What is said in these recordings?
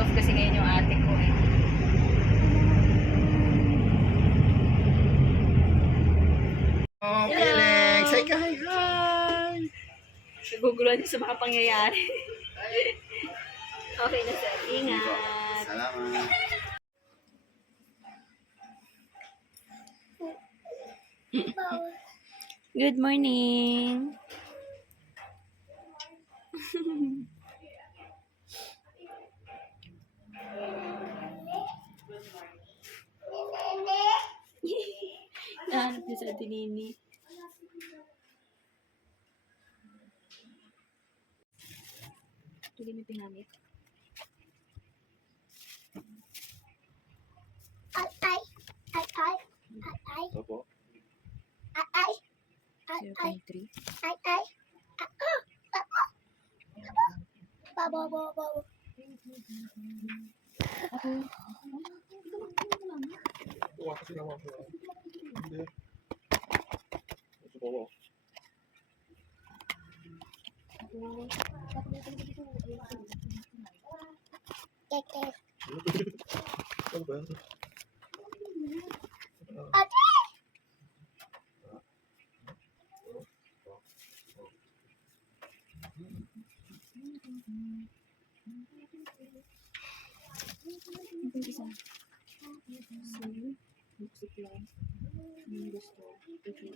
off kasi ngayon yung ate ko eh. Oh, Felix! Say ka, hi! Naguguluhan sa mga pangyayari. Okay na sir. Ingat. Salamat. Good morning. Nahanap niya sa Tinini. Tuloy mo pinamit. Opo. 0.3. Kuha kasi naman ako. Hindi. Ito po. Ano ba yan? Ito isa. Sige. Music lang. Gusto. Ito.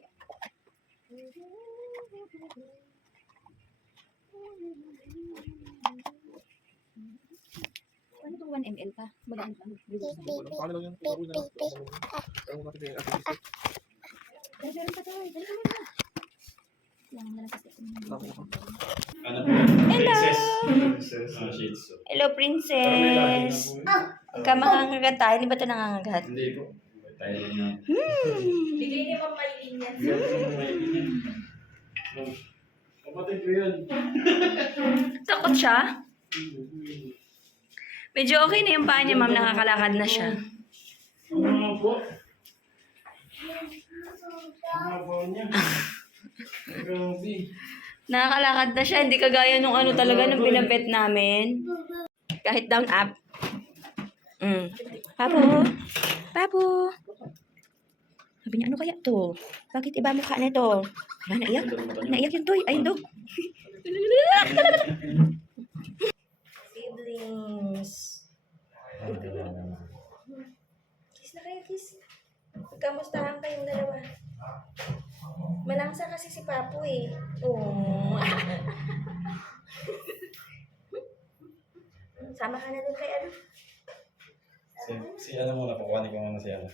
Ano itong 1 ml pa? Magaan pa. Paano lang yan? Paano lang yan? Paano natin yung activity? Meron pa to. Dali ka muna. Yan na lang kasi. Ano? Hello! Princess. Shih Tzu. Hello, princess. Ka mangangagat tayo. Hindi ba ito nangangagat? Hindi po. Tayo na. Bigay niya pa may linya. Kapatid ko yun. Takot siya? Medyo okay na yung paa niya, ma'am. Nakakalakad na siya. Ano po? Ano po niya? Grabe. Nakakalakad na siya. Hindi kagaya nung ano talaga nung pinabet namin. Kahit down up. Papo. Papo. Sabi niya, ano kaya to? Bakit iba mukha na ito? Wala, naiyak. Naiyak yung toy. Ayun daw. Siblings. Kiss na kayo, kiss. Kamustahan kayong dalawa? Malangsa kasi si Papo eh. Oh. Sama ka na dun kay ano? Si ano muna po. Kuhanin ko muna si ano.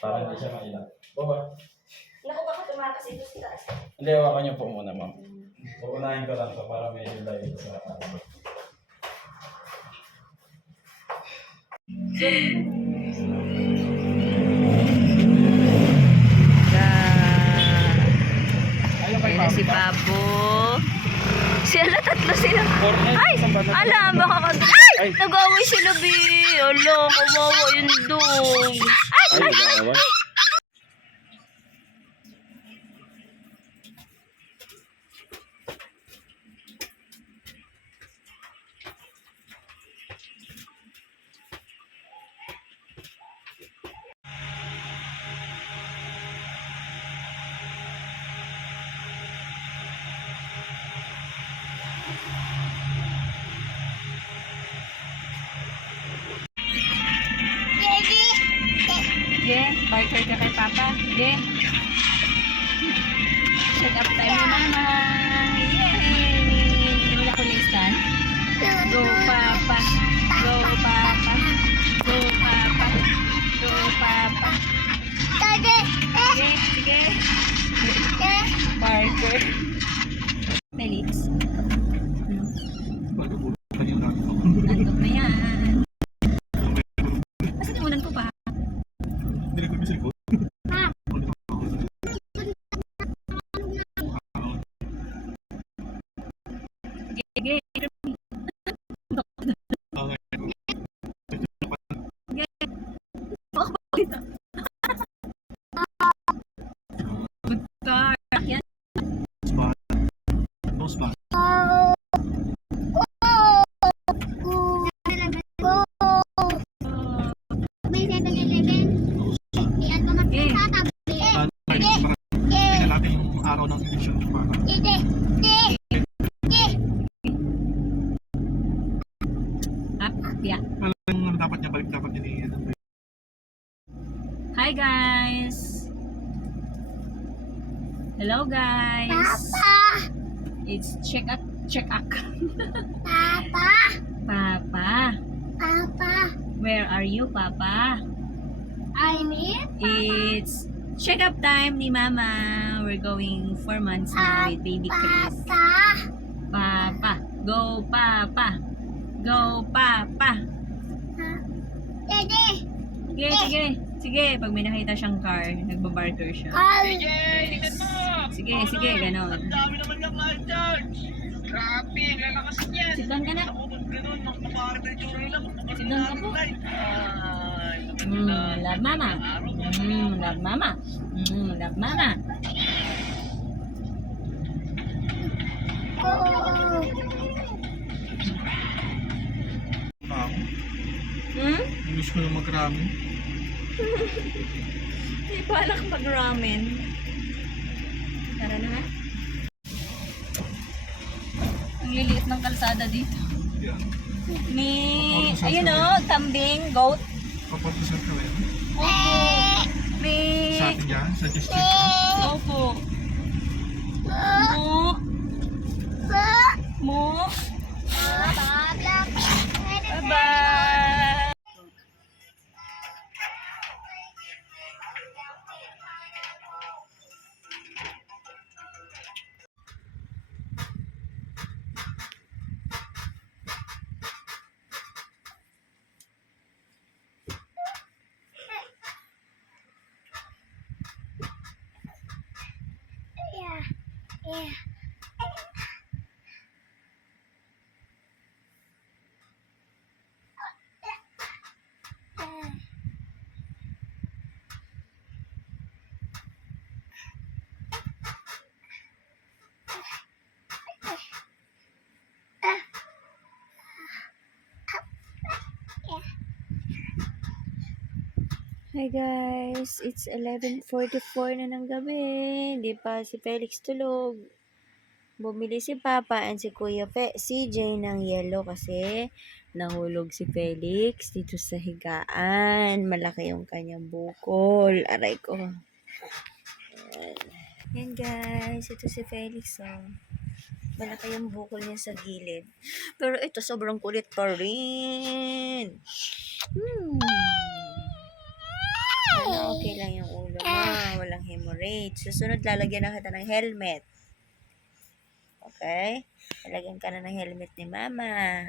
Para hindi siya mailang. Baba. Naku, baka tumakas ito sa taas. Hindi, hawakan niyo po muna, ma'am. Uunahin ko lang to para may hilay sa ano. Ayun na si Papo. Sila, tatlo sila. Ay! Ala, baka ka... Ay! Nag-away sila, B. Ala, kawawa yung dog. Ay! Ay! Ay! Sige, barker ka kay Papa. Sige. Shut up time ni Mama. Yay! Wala ko listan. Go, Papa. Go, Papa. Go, Papa. Go, Papa. Sige, sige. Barker. May lips. Nandok na yan. Kasi timunan ko pa. Hindi ko misil ko. Sige. tilapia. Alam dapat niya balik dapat niya ni Hi guys! Hello guys! It's check-up. Papa, Papa! Papa, Where are you, Papa? I'm here. It's check-up time ni Mama. We're going 4 months now with baby Chris. Papa, Papa! Go, Papa! Go, Papa! Daddy, Sige, sige. Sige, pag may nakita siyang car, nagbabarker siya. Yes. Sige, sige, ganon. dami naman yung live charge. Grabe, lalakas niyan. Sit down ka na. Ako pag ganun, makapakarit na yung tsura nila. Sit down ka po. Love mama. Love mama. Love mama. Oh, Gusto ko na mag-ramen. Hindi balak mag-ramen. Tara na nga. Ang liliit ng kalsada dito. Yan. May, ayun o, kambing, goat. Papatusal ka rin. Opo. May, Sa atin dyan, sa district. opo. Mo. Mo. Bye-bye. yeah, yeah. Hi guys, it's 11:44 na ng gabi. Hindi pa si Felix tulog. Bumili si Papa and si Kuya CJ ng yelo kasi nahulog si Felix dito sa higaan. Malaki yung kanyang bukol. Aray ko. Ayan. Yan guys, ito si Felix oh. Malaki yung bukol niya sa gilid. Pero ito sobrang kulit pa rin. Sana okay lang yung ulo mo. Walang hemorrhage. Susunod, lalagyan na kita ng helmet. Okay? Lalagyan ka na ng helmet ni Mama.